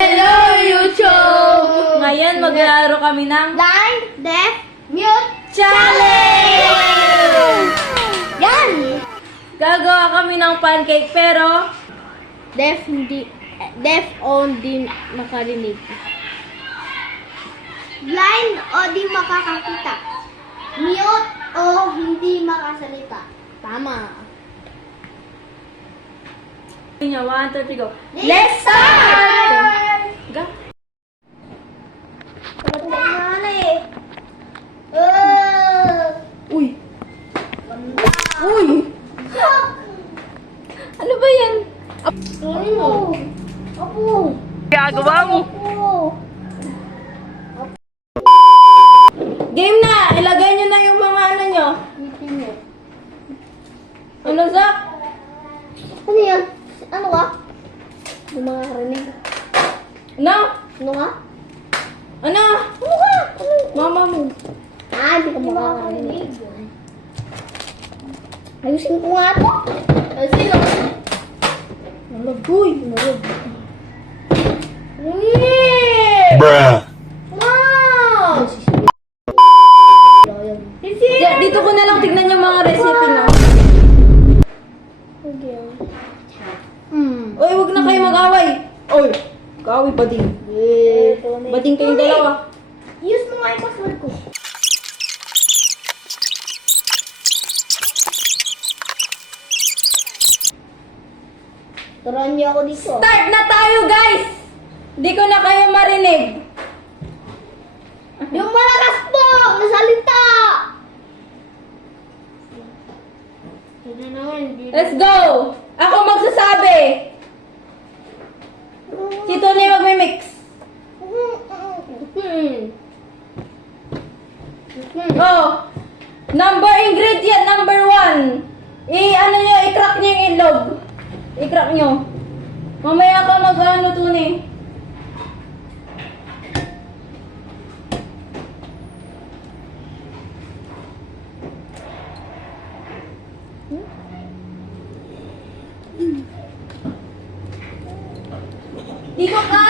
Hello, YouTube! Ngayon, maglaro kami ng Blind, Deaf, Mute, challenge! Yan! Gagawa kami ng pancake, pero Deaf o hindi makarinig. Blind o di makakakita. Mute o hindi makasalita. Tama. niya, 1, 2, 3, go. Let's start! Go. Uy! Uy! Ano ba yan? Apo! Apo! Gagawa mo. Apo! Game na! Ilagay nyo na yung mga ano nyo. Ano, Zach? Ano yan? Ano ka? Hindi makakarinig. Ano? Ano ka? Ano? Ano ka? Mama mo. Hindi ka makakarinig. Ayusin ko nga to. Ayusin ko. Nalagoy. Bruh. Wow! Dito ko na lang tignan yung mga recipe nyo. Uy, huwag na kayo mag-away. Uy, mag-away bading. Bading kayong dalawa. Use mo nga yung password ko. Turuan niyo ako dito. Start na tayo, guys! Hindi ko na kayo marinig. Yung malakas po! Nasalita! Let's go! Ako magsasabi. Si Tony magmimix. Oh, number ingredient, number 1. Ano nyo, i-crack nyo yung itlog. I-crack nyo. Mamaya ka mag-ano, Tony. Dito ka!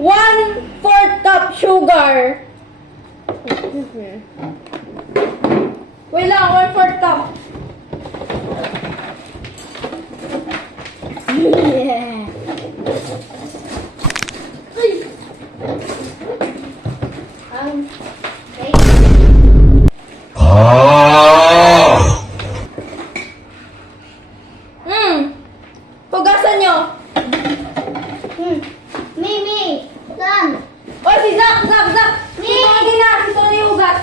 One-fourth cup sugar. Wait lang, 1/4 cup. Yeah. Okay. Oh. Pugasan nyo. Mimi! Saan? O, si Zach! Si Tony na! Si Tony hugas.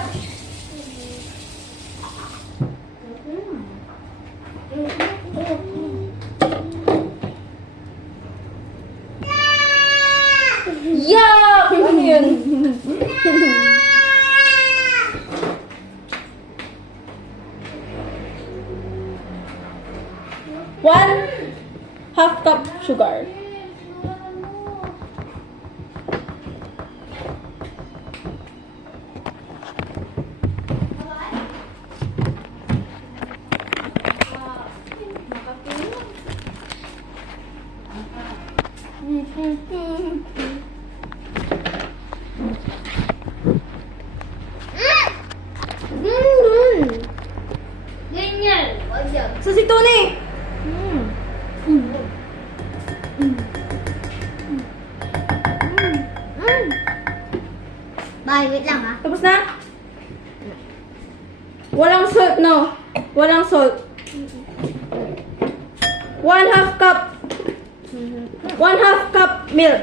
Yuck! Ano yun? One half cup sugar. Ganyan. Wag yan. So si Tony! Bye, wait lang ha. Tapos na? Walang salt, no? Walang salt. 1/2 cup. 1/2 cup milk.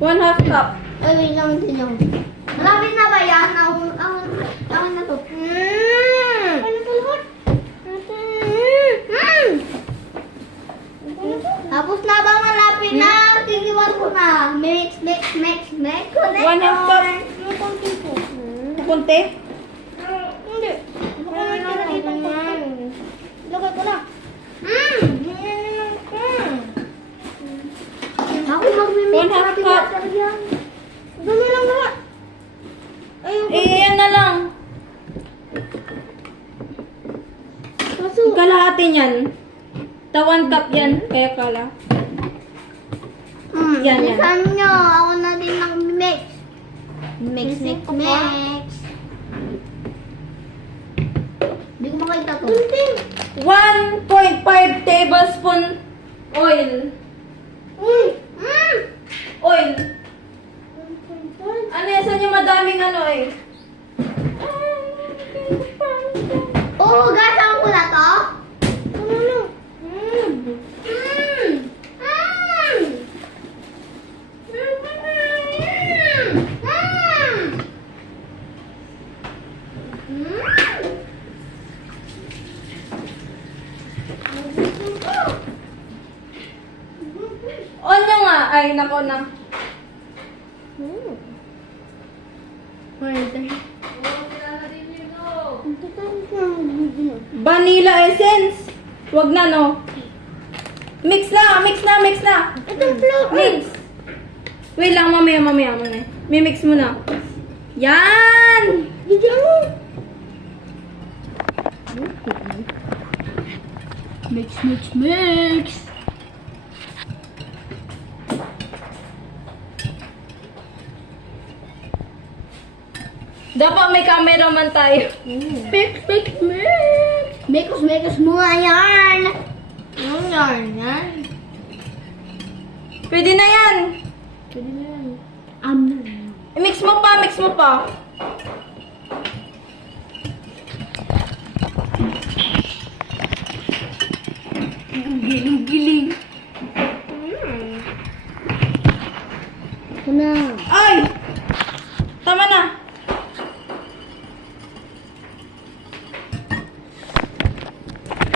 1/2 cup. Ay, wait lang din yung. Malapit na ba yan? Ako na to. Ano to lahat? Tapos na ba malapit na? Tigiwan ko na. Mix. 1/2 cup. Kunti? Hindi. Lagay ko na. cup. Dali lang nga. Ayun. Yan na lang. Kaso, Kalahati niyan. 1 cup yan. Kaya kala. Yan, yan. bilisan nyo. Ako na din nag-mix. Mix. Hindi ko makita to. 1.5 tablespoon oil. Oil. Ano yan? Saan yung madaming ano eh? Oo, gasang ko na to. Ano? On nyo nga. Ay, nako na. Vanilla essence. Wag na, no? Mix na, mix na, mix na. Itong float. Mix. Wait lang, mamaya. Mimix mo na. Yan! Bigyan mo. Mix. Dapat may cameraman tayo. Mix. Mekos mo nga yan. Yan. Pwede na yan. Pwede na yan. Mix mo pa. Giling. Kuna. Ay! Tama na.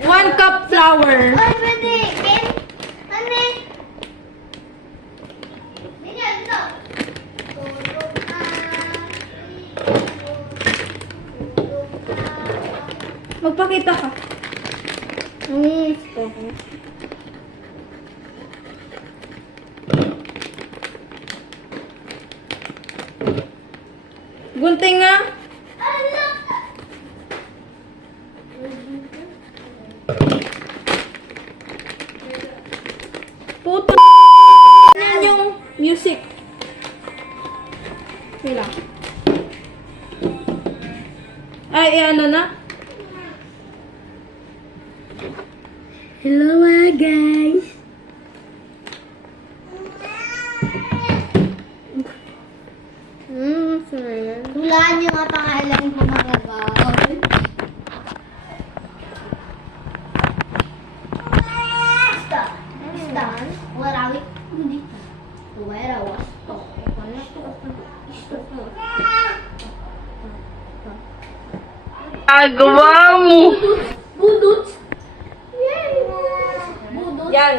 One cup flour. Ay, pwede. Ken? Ano eh? Bigyan, ito. Magpakita ka. Gunting nga. Puto. Yan yung music. Wala. Ay, ano na? Hello guys. Hulaan niyo nga pangalan ko mga bawal. Stop. Where are we? Hindi. Where are we? Agawa mo. Budut. Yan.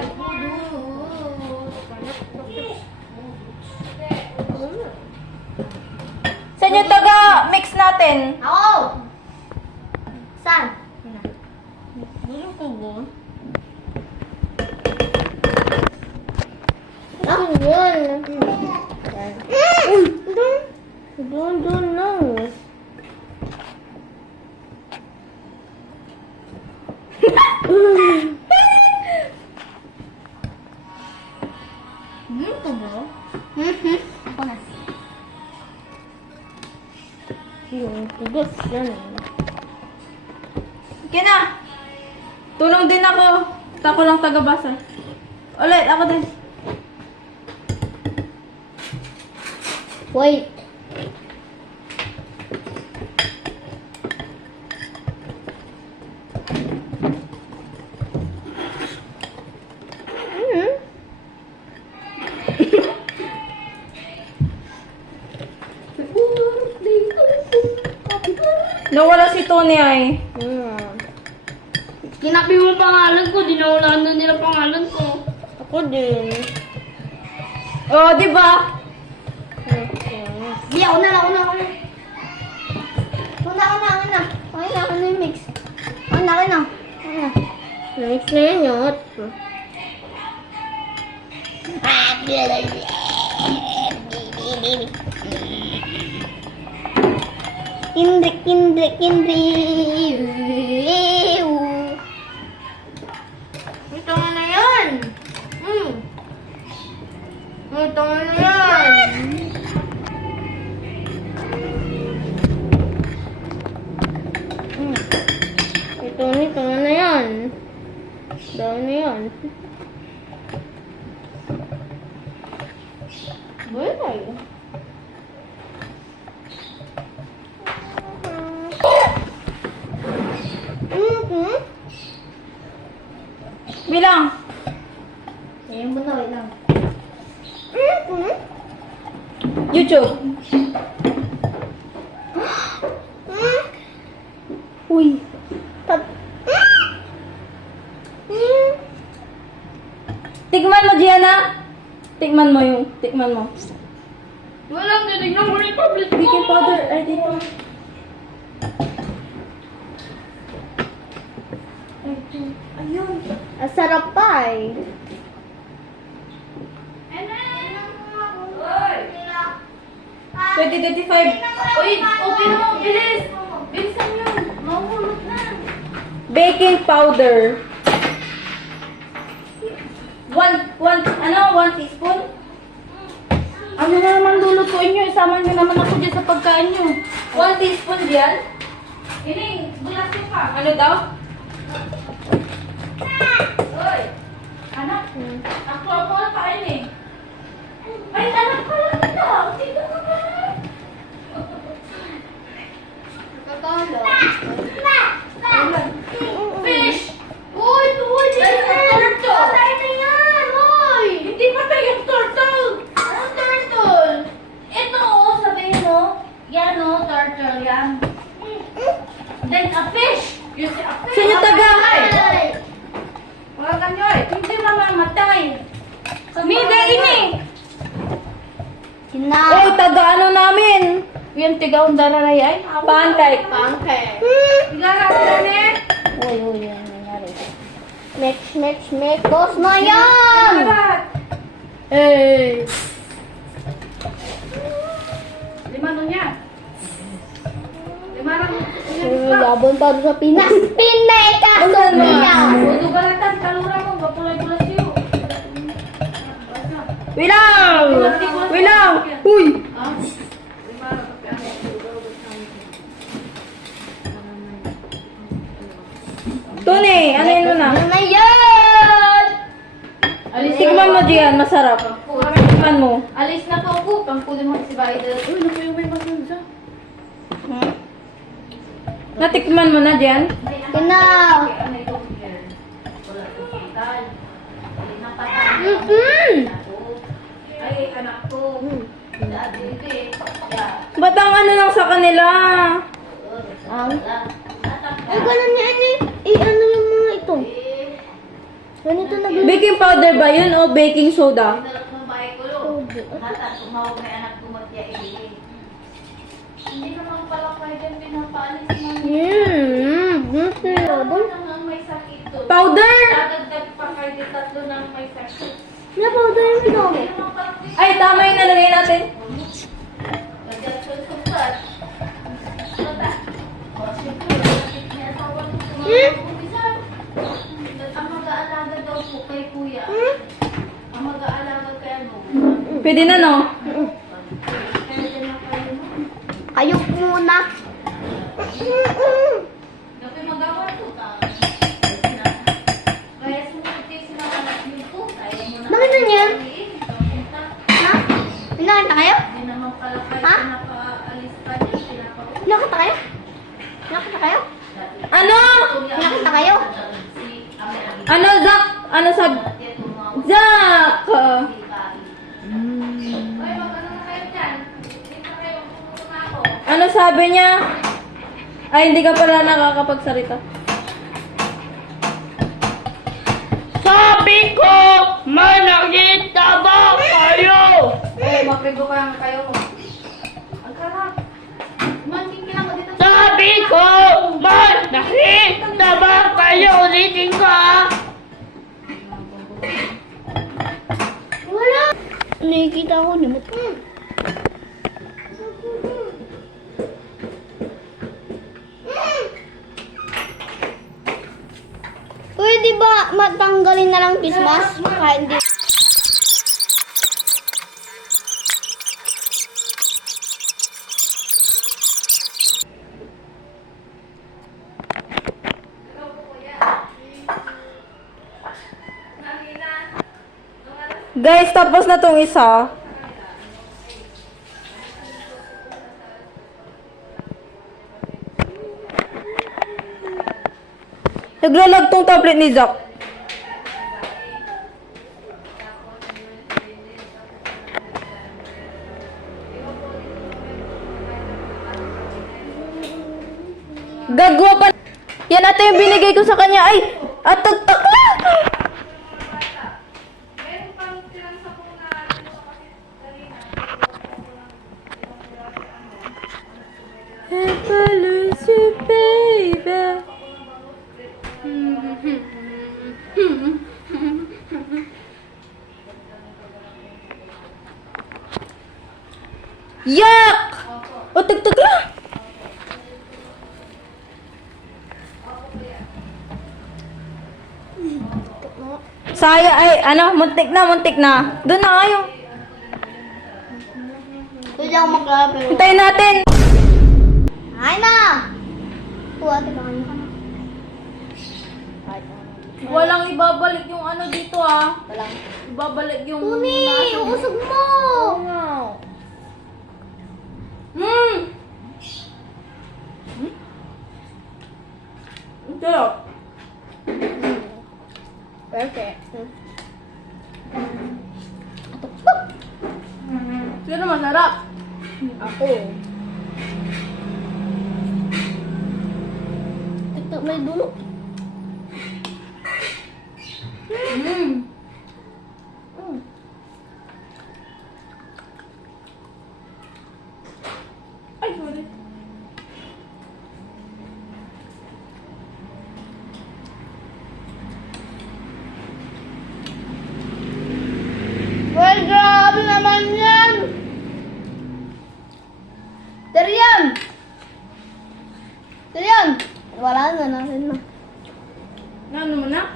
Saan yung taga mix natin? Ako! Saan? Ako yun. Doon lang. Dito ba? Ako na. Yung tigas yan. Okay na. Tulong din ako. Ako lang taga-basa. Ulit, ako din. Wait. Nawala si Tony ay. Tinapi mo pangalan ko, dinawalan na nila pangalan ko. Ako din. Oh, di ba? Di, ako na. Ako na yung mix. Ako na. Mix na yan yun. Indri. Ito nga na yan. Ito nga na yan. Ito nga na yan. Ito na yan. Buhay. Bilang. Ayan mo na, wait lang. YouTube. Uy. Tikman mo, Gianna. Tikman mo. Walang titignan mo rin public mo. Baking powder. Ay, dito. Ayun. Ang sarap pa eh. 2025. Uy, open mo, bilis. Bilisan yun. Mahulog na. Baking powder. 1 teaspoon? Ano na naman lulutuin nyo? Isama nyo naman ako dyan sa pagkain nyo. 1 teaspoon dyan? Ining, bulasin pa. Ano daw? Uy, anak. Ako na kain eh. Ay, anak ko lang ito. Dito ka ba? Kakala. Fish! Uy, tuwad yan ang turtle! Patay na yan! Uy! Hindi patay yung turtle! Anong turtle? Ito o, sabihin mo. Yan o, turtle yan. Then a fish! You see a fish! Sino taga? Wala ka nyo eh. Hindi mamamatay. Hindi, ini! Sina. Oy, taga ano namin? Yung tigaw ang dararay ay? Pancake. Pancake. Ilalak na ne? Uy, yan nangyari. Mix. Boss na yan! Eh. Lima nun yan. Lima nun. Labon pa sa Pinas. Pinay ka! Saan mo? Udo balatan, kalura mo. Bapulay-pulay siyo. Wilang! Uy! Tony, ano yun mo na? Ano na yan? Tikman mo, Gian, masarap. Tikman mo. Alis na ka po. Pangkulin mo si Biden. Uy, naku yung may masunsa. Natikman mo na, Gian? Kina. Ay, anak ko. Ba't ang ano lang sa kanila? Ay, ganun niya, ano yung mga ito? Ganito na ganun. Baking powder ba yun o baking soda? Hindi naman pala kayo dyan pinapaalis ng nang may sakit doon. Powder? Dadagdag pa kayo tatlo nang may sakit. Na powder yung pinami. Hindi naman pala Ay, tama yung nalagay natin. Lagyan ko sa sat. Bata. O, siyempre, sakit niya asawa niya. Ang mag-aalaga daw po kay kuya. Ang mag-aalaga kay ano. Pwede na, no? Kaya dyan na kayo. Kayo muna. Dapat magawa to. Kaya sumunod kayo sa mga anak niyo po. Kaya mo na. Bakit nanyan? Ha? Pinakanta kayo? Hindi naman pala kayo Ha? pinapaalis pa niya. Pinapaulit. Pinakanta kayo? Pinakanta kayo? Ano? Pinakanta kayo? Ano, Zach? Ano sabi? Zach! Ay, mag-ano na kayo dyan? Dito kayo, pumunta na ako. Ano sabi niya? Ay, hindi ka pala nakakapagsalita. Sabi ko, manakita ba kayo? Eh, maprigo ka nga kayo. Ang karap. Manting kilang ko dito. Sabi ko, manakita ba kayo? Ulitin ko ah. Wala. Ano nakikita ko nimot. Pwede ba matanggalin na lang face mask? Kahit hindi. Guys, tapos na tong isa. Naglalag tong tablet ni Zack. Gagwa pa. Yan ata yung binigay ko sa kanya. Ay! Atagtak na! Evolution, baby. Yak! O, tagtag lang. Saya, ay, ano, muntik na. Doon na kayo. Pwede ako maglaro pero... Hintayin natin. Ay na! Kuha, tabangan ka na. Walang ibabalik yung ano dito ah. Walang. Ibabalik yung... Tuni! Usog mo! Ito. Perfect. Sino masarap? Ako. Ito, may dulo. Ay, sorry. Well, grabe naman yan! Darian! Darian! Wala na natin na. Ano mo na?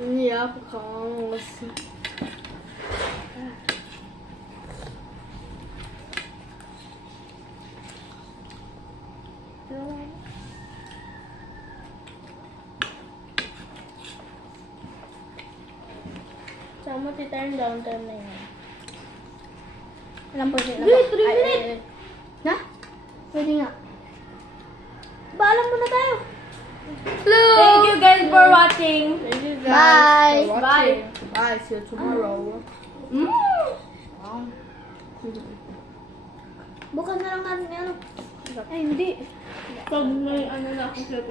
Iyak ka. Saan mo ti-turn down time na yan? Alam po siya. Wait, 3 minutes. Na? Pwede nga. Baalam muna tayo. Thank you guys for watching. Bye. Bye. Bye. See you tomorrow. Bukan na lang natin ano. Ay, hindi. Pag may ano na ako sa